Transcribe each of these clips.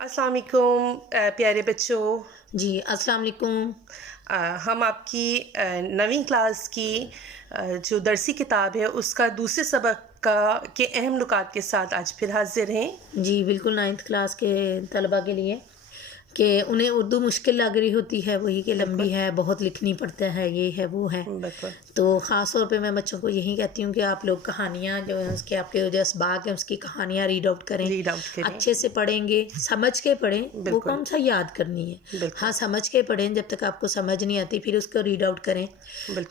السلام علیکم پیارے بچوں. جی السلام علیکم. ہم آپ کی 9ویں کلاس کی جو درسی کتاب ہے اس کا دوسرے سبق کے اہم نکات کے ساتھ آج پھر حاضر ہیں. جی بالکل 9th کلاس کے طلباء کے لیے کہ انہیں اردو مشکل لگ رہی ہوتی ہے، وہی کہ لمبی ہے، بہت لکھنی پڑتا ہے، یہ ہے وہ ہے. بالکل. تو خاص طور پہ میں بچوں کو یہی کہتی ہوں کہ آپ لوگ کہانیاں جو ہیں اس کے آپ کے جو اسباق ہیں اس کی کہانیاں ریڈ آؤٹ کریں. اچھے سے پڑھیں گے، سمجھ کے پڑھیں. وہ کون سا یاد کرنی ہے، ہاں سمجھ کے پڑھیں. جب تک آپ کو سمجھ نہیں آتی پھر اس کو ریڈ آؤٹ کریں.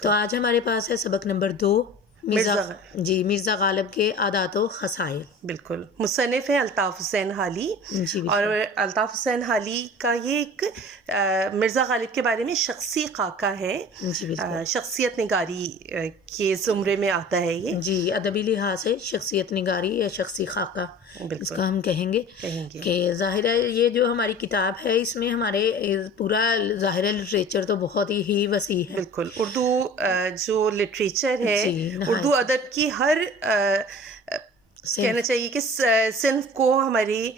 تو آج ہمارے پاس ہے سبق نمبر 2 مرزا غالب کے عادات و خصائل. بالکل. مصنف ہیں الطاف حسین حالی. جی اور الطاف حسین حالی کا یہ ایک مرزا غالب کے بارے میں شخصی خاکہ ہے. شخصیت نگاری کے زمرے میں آتا ہے یہ. جی ادبی لحاظ سے شخصیت نگاری یا شخصی خاکہ اس کا ہم کہیں گے کہ ظاہر ہے یہ جو ہماری کتاب ہے اس میں ہمارے پورا ظاہر ہے لٹریچر تو بہت ہی وسیع ہے. بالکل. اردو جو لٹریچر ہے، اردو ادب کی ہر کہنا چاہیے کہ صنف کو ہماری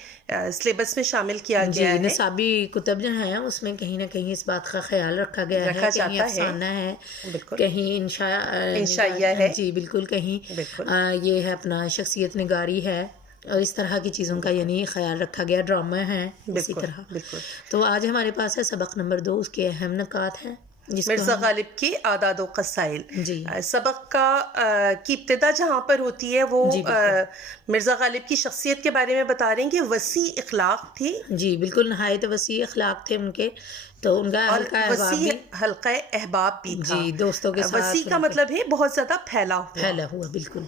سلیبس میں شامل کیا گیا ہے. نصابی کتب جو ہیں اس میں کہیں نہ کہیں اس بات کا خیال رکھا گیا ہے، کہیں افسانہ ہے، کہیں انشائیہ ہے. جی بالکل. کہیں یہ ہے اپنا شخصیت نگاری ہے اور اس طرح کی چیزوں کا یعنی خیال رکھا گیا. ڈرامہ ہیں اسی طرح. تو آج ہمارے پاس ہے سبق نمبر 2، اس کے اہم نکات ہیں مرزا غالب کے اعداد و خصائل. سبق کی ابتدا جہاں پر ہوتی ہے وہ مرزا غالب کی شخصیت کے بارے میں بتا رہے ہیں کہ وسیع اخلاق تھی. جی بالکل نہایت وسیع اخلاق تھے ان کے. تو ان کا حلقہ احباب بھی تھا. جی دوستوں کے ساتھ. وسیع کا مطلب ہے بہت زیادہ پھیلا ہوا. بالکل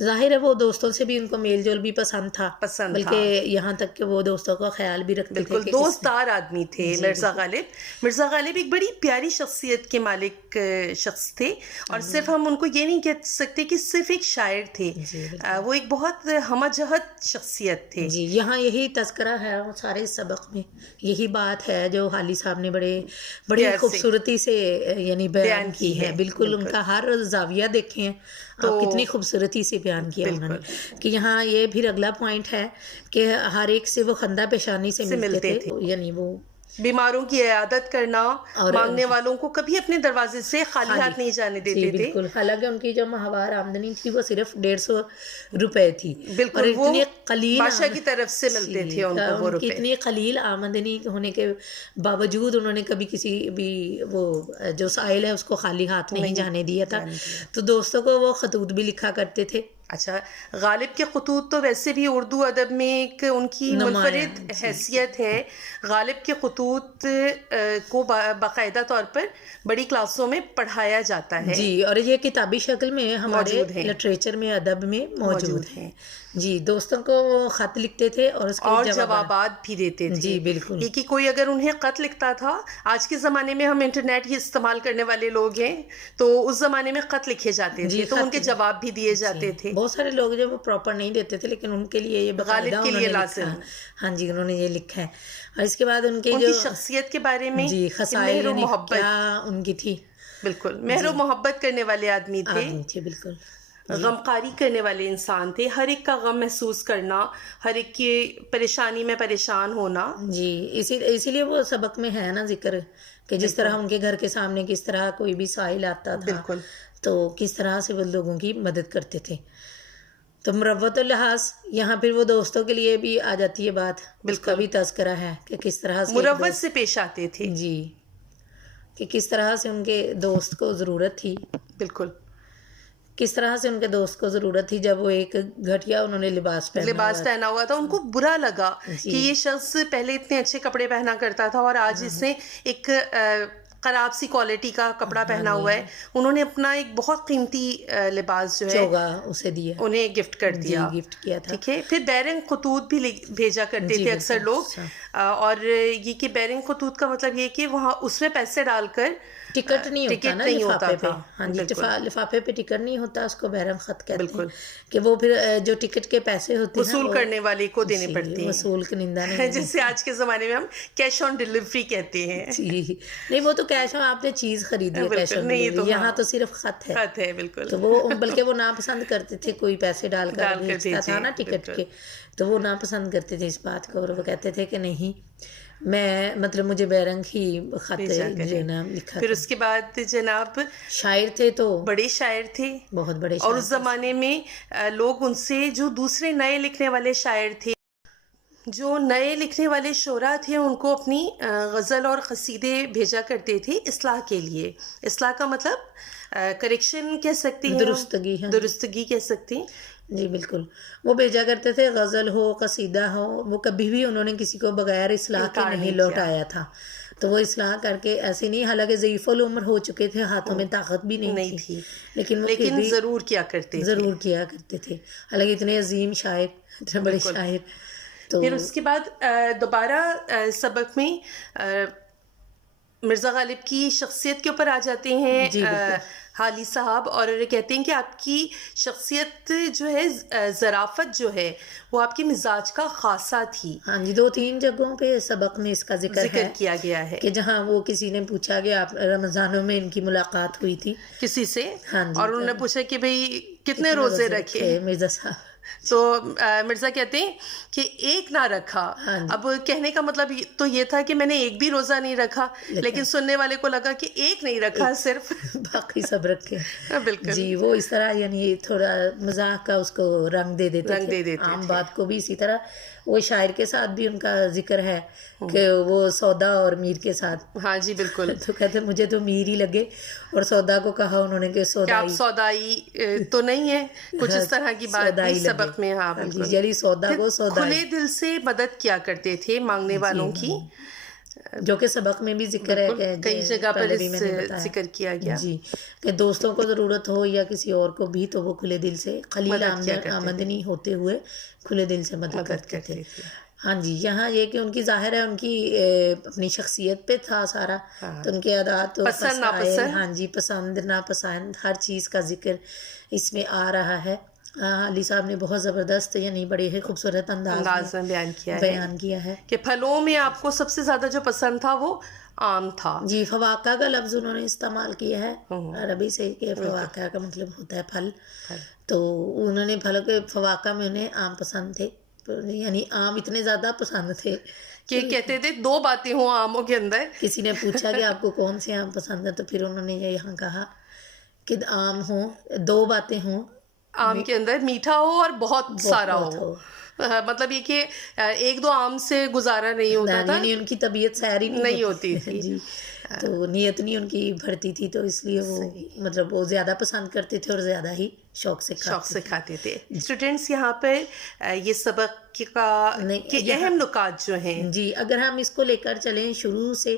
ظاہر ہے وہ دوستوں سے بھی ان کو میل جول بھی پسند تھا، بلکہ یہاں تک کہ وہ دوستوں کا خیال بھی رکھتے تھے. بالکل دوست دار آدمی تھے مرزا غالب. مرزا غالب ایک بڑی پیاری شخصیت کے مالک شخص تھے اور صرف ہم ان کو یہ نہیں کہہ سکتے کہ صرف ایک شاعر تھے، وہ ایک بہت ہمہ جہت شخصیت تھے. جی یہاں یہی تذکرہ ہے سارے سبق میں، یہی بات ہے جو حالی صاحب نے بڑی خوبصورتی سے یعنی بیان کی ہے. بالکل ان کا ہر زاویہ دیکھیں آپ کتنی خوبصورتی سے بیان کیا انہوں نے. کہ یہاں یہ پھر اگلا پوائنٹ ہے کہ ہر ایک سے وہ خندہ پیشانی سے ملتے تھے. یعنی وہ بیماروں کی عیادت کرنا، مانگنے والوں کو کبھی اپنے دروازے سے خالی ہاتھ نہیں جانے دیتے تھے. بالکل. حالانکہ ان کی جو ماہوار آمدنی تھی وہ صرف 150 روپے تھی. بالکل. وہ بادشاہ کی طرف سے ملتے تھے ان کو وہ روپے. اتنی قلیل آمدنی ہونے کے باوجود انہوں نے کبھی کسی بھی وہ جو سائل ہے اس کو خالی ہاتھ نہیں جانے دیا تھا. تو دوستوں کو وہ خطوط بھی لکھا کرتے تھے. اچھا غالب کے خطوط تو ویسے بھی اردو ادب میں ایک ان کی منفرد حیثیت ہے. غالب کے خطوط کو باقاعدہ طور پر بڑی کلاسوں میں پڑھایا جاتا ہے. جی اور یہ کتابی شکل میں ہمارے لٹریچر میں ادب میں موجود ہیں. جی دوستوں کو وہ خط لکھتے تھے اور اس کے جوابات بھی دیتے تھے. جی بالکل. یہ کہ کوئی اگر انہیں خط لکھتا تھا، آج کے زمانے میں ہم انٹرنیٹ ہی استعمال کرنے والے لوگ ہیں تو اس زمانے میں خط لکھے جاتے تھے تو ان کے جواب بھی دیے جاتے تھے. بہت سارے لوگ جو وہ پراپر نہیں دیتے تھے لیکن ان کے لیے یہ غالب کے لیے لازم. ہاں جی انہوں نے یہ لکھا ہے. اور اس کے بعد ان کی جو شخصیت کے بارے میں خصائل و محبت کیا ان کی تھی. بالکل مہر و محبت کرنے والے آدمی تھے. بالکل. غمخاری کرنے والے انسان تھے. ہر ایک کا غم محسوس کرنا، ہر ایک کی پریشانی میں پریشان ہونا. جی اسی لیے وہ سبق میں ہے نا ذکر کہ جس طرح ان کے گھر کے سامنے کس طرح کوئی بھی سائل آتا تھا تو کس طرح سے وہ لوگوں کی مدد کرتے تھے. تو مروت اللحاظ یہاں پھر وہ دوستوں کے لیے بھی آ جاتی ہے بات. اس کا بھی تذکرہ ہے کہ کس طرح سے مروت سے پیش آتے تھے. جی کہ کس طرح سے ان کے دوست کو ضرورت تھی. بالکل. کس طرح سے ان کے دوست کو ضرورت تھی جب وہ ایک گھٹیا انہوں نے لباس پہنا ہوا تھا. ان کو برا لگا کہ یہ شخص پہلے اتنے اچھے کپڑے پہنا کرتا تھا اور آج اس نے ایک خراب سی کوالٹی کا کپڑا پہنا ہوا ہے. انہوں نے اپنا ایک بہت قیمتی لباس جو ہے اسے دیا، انہیں گفٹ کر دیا. گفٹ کیا تھا. ٹھیک ہے. پھر بیرنگ خطوط بھی بھیجا کرتے تھے اکثر لوگ. اور یہ کہ بیرنگ خطوط کا مطلب یہ کہ وہاں اس میں پیسے ڈال کر ٹکٹ نہیں ہوتا نا لفافے پہ. ہاں جی لفافے پہ ٹکٹ نہیں ہوتا, اس کو بیرنگ خط کہتے ہیں کہ وہ پھر جو ٹکٹ کے پیسے ہوتے ہیں وصول کرنے والے کو دینے پڑتے ہیں, وصول کنندہ نہیں, جسے آج کے زمانے میں ہم کیش آن ڈلیوری کہتے ہیں. جی نہیں وہ تو کیش آن, آپ نے چیز خریدی ہے کیش آن ڈلیوری, یہاں تو صرف خط ہے. بالکل. تو وہ بلکہ وہ ناپسند کرتے تھے, کوئی پیسے ڈال کر بھیجتا تھا نا ٹکٹ کے, تو وہ ناپسند کرتے تھے اس بات کو, اور وہ کہتے تھے کہ نہیں میں مطلب مجھے بیرنگ ہی خط دینا لکھا. پھر اس کے بعد جناب شاعر تھے, تو بڑے شاعر تھے, بہت بڑے, اور اس زمانے میں لوگ ان سے جو دوسرے نئے لکھنے والے شاعر تھے, جو نئے لکھنے والے شعراء تھے, ان کو اپنی غزل اور قصیدے بھیجا کرتے تھے اصلاح کے لیے. اصلاح کا مطلب کریکشن کہہ سکتے ہیں, درستگی کہہ سکتے ہیں. جی بالکل, وہ بھیجا کرتے تھے, غزل ہو قصیدہ ہو, وہ کبھی بھی انہوں نے کسی کو بغیر اصلاح کے نہیں لوٹایا تھا. تو وہ اصلاح کر کے ایسے نہیں, حالانکہ ضعیف العمر ہو چکے تھے, ہاتھوں میں طاقت بھی نہیں تھی, لیکن ضرور کیا کرتے تھے, حالانکہ اتنے عظیم شاعر, اتنے بڑے شاعر. تو پھر اس کے بعد دوبارہ سبق میں مرزا غالب کی شخصیت کے اوپر آ جاتے ہیں حالی صاحب, اور کہتے ہیں کہ آپ کی شخصیت جو ہے, ظرافت جو ہے, وہ آپ کے مزاج کا خاصہ تھی. ہاں جی, 2-3 جگہوں پہ سبق میں اس کا ذکر کیا گیا ہے, کہ جہاں وہ کسی نے پوچھا کہ آپ رمضانوں میں ان کی ملاقات ہوئی تھی کسی سے, ہاں جی, اور انہوں نے پوچھا کہ بھئی کتنے روزے رکھے مرزا صاحب, تو مرزا کہتے ہیں کہ ایک نہ رکھا. اب کہنے کا مطلب تو یہ تھا کہ میں نے ایک بھی روزہ نہیں رکھا, لیکن سننے والے کو لگا کہ ایک نہیں رکھا صرف, باقی سب رکھے. بالکل جی, وہ اس طرح یعنی تھوڑا مزاح کا اس کو رنگ دے دیتے تھے, عام بات کو بھی. اسی طرح وہ شاعر کے ساتھ بھی ان کا ذکر ہے کہ وہ سودا اور میر کے ساتھ. ہاں جی بالکل. تو کہتے مجھے تو میر ہی لگے, اور سودا کو کہا انہوں نے کہ سودائی تو نہیں ہے, کچھ اس طرح کی بات بھی سبق میں. ہاں بالکل, یعنی سودا کو سودا, کھلے دل سے مدد کیا کرتے تھے مانگنے والوں کی, جو کہ سبق میں بھی ذکر ہے, کہ کئی جگہ پر ذکر کیا گیا. جی, کہ دوستوں کو ضرورت ہو یا کسی اور کو بھی, تو وہ کھلے دل سے, خلیل آمدنی ہوتے ہوئے کھلے دل سے مدد کرتے تھے. ہاں جی, یہاں یہ کہ ان کی ظاہر ہے ان کی اپنی شخصیت پہ تھا سارا, تو ان کے عادات, پسند ناپسند, ہاں جی, پسند ناپسند, ہر چیز کا ذکر اس میں آ رہا ہے. علی صاحب نے بہت زبردست, یعنی بڑے ہی خوبصورت انداز میں بیان کیا ہے کہ پھلوں میں آپ کو سب سے زیادہ جو پسند تھا وہ آم تھا. جی, فواکہ کا لفظ انہوں نے استعمال کیا ہے عربی سے, کہ فواکہ کا مطلب ہوتا ہے پھل. تو انہوں نے پھلوں کے فواکہ میں انہیں آم پسند تھے, یعنی آم اتنے زیادہ پسند تھے کہ کہتے تھے 2 باتیں ہوں آموں کے اندر. کسی نے پوچھا کہ آپ کو کون سے آم پسند ہیں, تو پھر انہوں نے یہاں کہا کہ آم ہوں, 2 باتیں ہوں, آم کے اندر میٹھا ہو اور بہت سارا ہو. مطلب یہ کہ 1-2 آم سے گزارا نہیں ہوتا تھا, ان کی طبیعت سیری نہیں ہوتی تھی. جی, تو نیت نہیں ان کی بھرتی تھی, تو اس لیے وہ مطلب وہ زیادہ پسند کرتے تھے اور زیادہ ہی شوق سے کھاتے تھے. اسٹوڈینٹس یہاں پر یہ سبق کا اہم نکات جو ہیں, جی, اگر ہم اس کو لے کر چلیں شروع سے,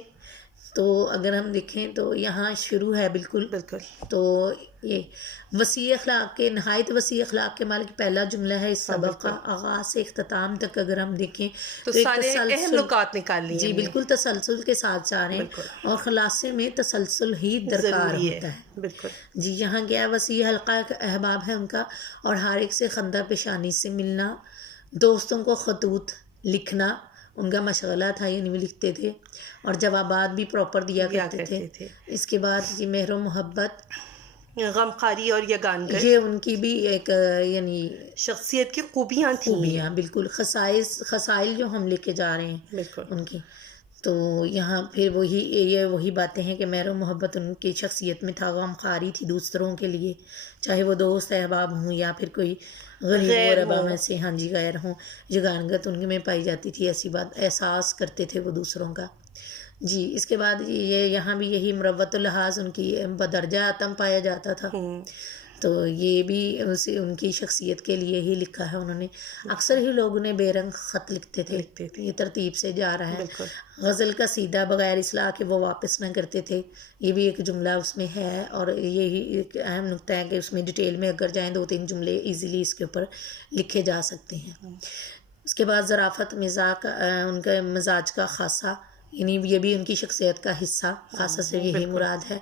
تو اگر ہم دیکھیں تو یہاں شروع ہے بالکل. تو یہ وسیع اخلاق کے, نہایت وسیع اخلاق کے مالک پہلا جملہ ہے اس سبق کا. آغاز سے اختتام تک اگر ہم دیکھیں تو سارے اہم نکات نکال لیے. جی بالکل, تسلسل کے ساتھ جا رہے ہیں, اور خلاصے میں تسلسل ہی درکار ہوتا ہے. بالکل. جی, یہاں کیا وسیع حلقہ احباب ہے ان کا, اور ہر ایک سے خندہ پیشانی سے ملنا, دوستوں کو خطوط لکھنا ان کا مشغلہ تھا, یعنی وہ لکھتے تھے, اور جوابات بھی پراپر دیا کرتے تھے. اس کے بعد یہ مہر و محبت, غمخواری اور یگانگی, یہ ان کی بھی ایک یعنی شخصیت کی خوبیاں تھیں. بالکل, خصائل جو ہم لے کے جا رہے ہیں ان کی. تو یہاں پھر وہی باتیں ہیں کہ مہر و محبت ان کی شخصیت میں تھا, غمخواری تھی دوسروں کے لیے, چاہے وہ دوست احباب ہوں یا پھر کوئی غریب غربا میں سے, ہاں جی, غیر ہوں. یگانگت ان میں پائی جاتی تھی, ایسی بات احساس کرتے تھے وہ دوسروں کا. جی, اس کے بعد یہ یہاں بھی یہی مروت اللحاظ ان کی بدرجہ عتم پایا جاتا تھا. تو یہ بھی ان کی شخصیت کے لیے ہی لکھا ہے انہوں نے. اکثر ہی لوگ انہیں بے رنگ خط لکھتے تھے, یہ ترتیب سے جا رہا ہے. غزل کا سیدھا بغیر اصلاح کے وہ واپس نہ کرتے تھے, یہ بھی ایک جملہ اس میں ہے, اور یہی ایک اہم نقطہ ہے کہ اس میں ڈیٹیل میں اگر جائیں 2-3 جملے ایزیلی اس کے اوپر لکھے جا سکتے ہیں. اس کے بعد ظرافت, مزاج ان کا مزاج کا خاصہ, یعنی یہ بھی ان کی شخصیت کا حصہ خاصہ سے یہی مراد ہے.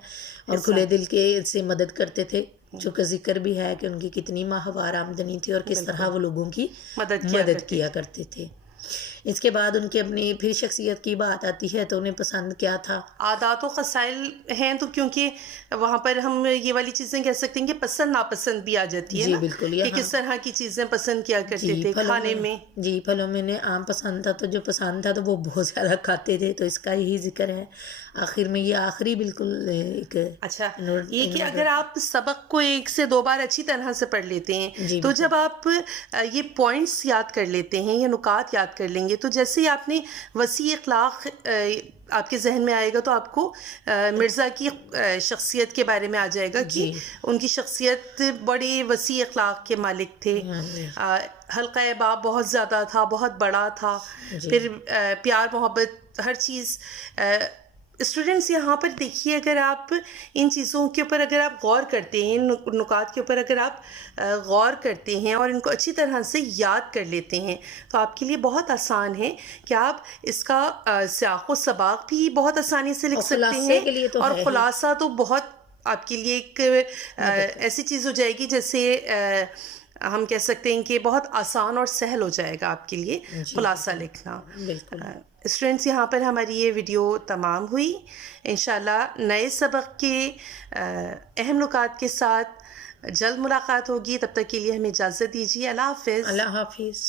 اور کھلے دل کے سے مدد کرتے تھے، جو کہ ذکر بھی ہے کہ ان کی کتنی ماہوار آمدنی تھی اور کس طرح وہ لوگوں کی مدد کیا کرتے تھے. اس کے بعد ان کی اپنی پھر شخصیت کی بات آتی ہے تو انہیں پسند کیا تھا. عادات و خصائل ہیں تو کیونکہ وہاں پر ہم یہ والی چیزیں کہہ سکتے ہیں کہ پسند ناپسند بھی آ جاتی ہے. جی بالکل، کہ کس طرح کی چیزیں پسند کیا کرتے تھے کھانے میں. جی پھلوں میں انہیں آم پسند تھا، تو جو پسند تھا تو وہ بہت زیادہ کھاتے تھے، تو اس کا یہی ذکر ہے آخر میں. یہ آخری بالکل ایک اچھا یہ کہ اگر آپ سبق کو 1 سے 2 بار اچھی طرح سے پڑھ لیتے ہیں تو جب آپ یہ پوائنٹس یاد کر لیتے ہیں یا نکات یاد کر لیں گے تو جیسے ہی آپ نے وسیع اخلاق آپ کے ذہن میں آئے گا تو آپ کو مرزا کی شخصیت کے بارے میں آ جائے گا کہ ان کی شخصیت بڑے وسیع اخلاق کے مالک تھے. حلقہ باب بہت زیادہ تھا، بہت بڑا تھا. پھر پیار محبت ہر چیز. اسٹوڈنٹس یہاں پر دیکھیے، اگر آپ ان چیزوں کے اوپر اگر آپ غور کرتے ہیں، نکات کے اوپر اگر آپ غور کرتے ہیں اور ان کو اچھی طرح سے یاد کر لیتے ہیں تو آپ کے لیے بہت آسان ہے کہ آپ اس کا سیاق و سباق بھی بہت آسانی سے لکھ سکتے ہیں. اور خلاصہ تو بہت آپ کے لیے ایک ایسی چیز ہو جائے گی جیسے ہم کہہ سکتے ہیں کہ بہت آسان اور سہل ہو جائے گا آپ کے لیے خلاصہ لکھنا. اسٹوڈنٹس یہاں پر ہماری یہ ویڈیو تمام ہوئی. انشاءاللہ نئے سبق کے اہم نکات کے ساتھ جلد ملاقات ہوگی. تب تک کے لیے ہمیں اجازت دیجیے. اللہ حافظ. اللہ حافظ.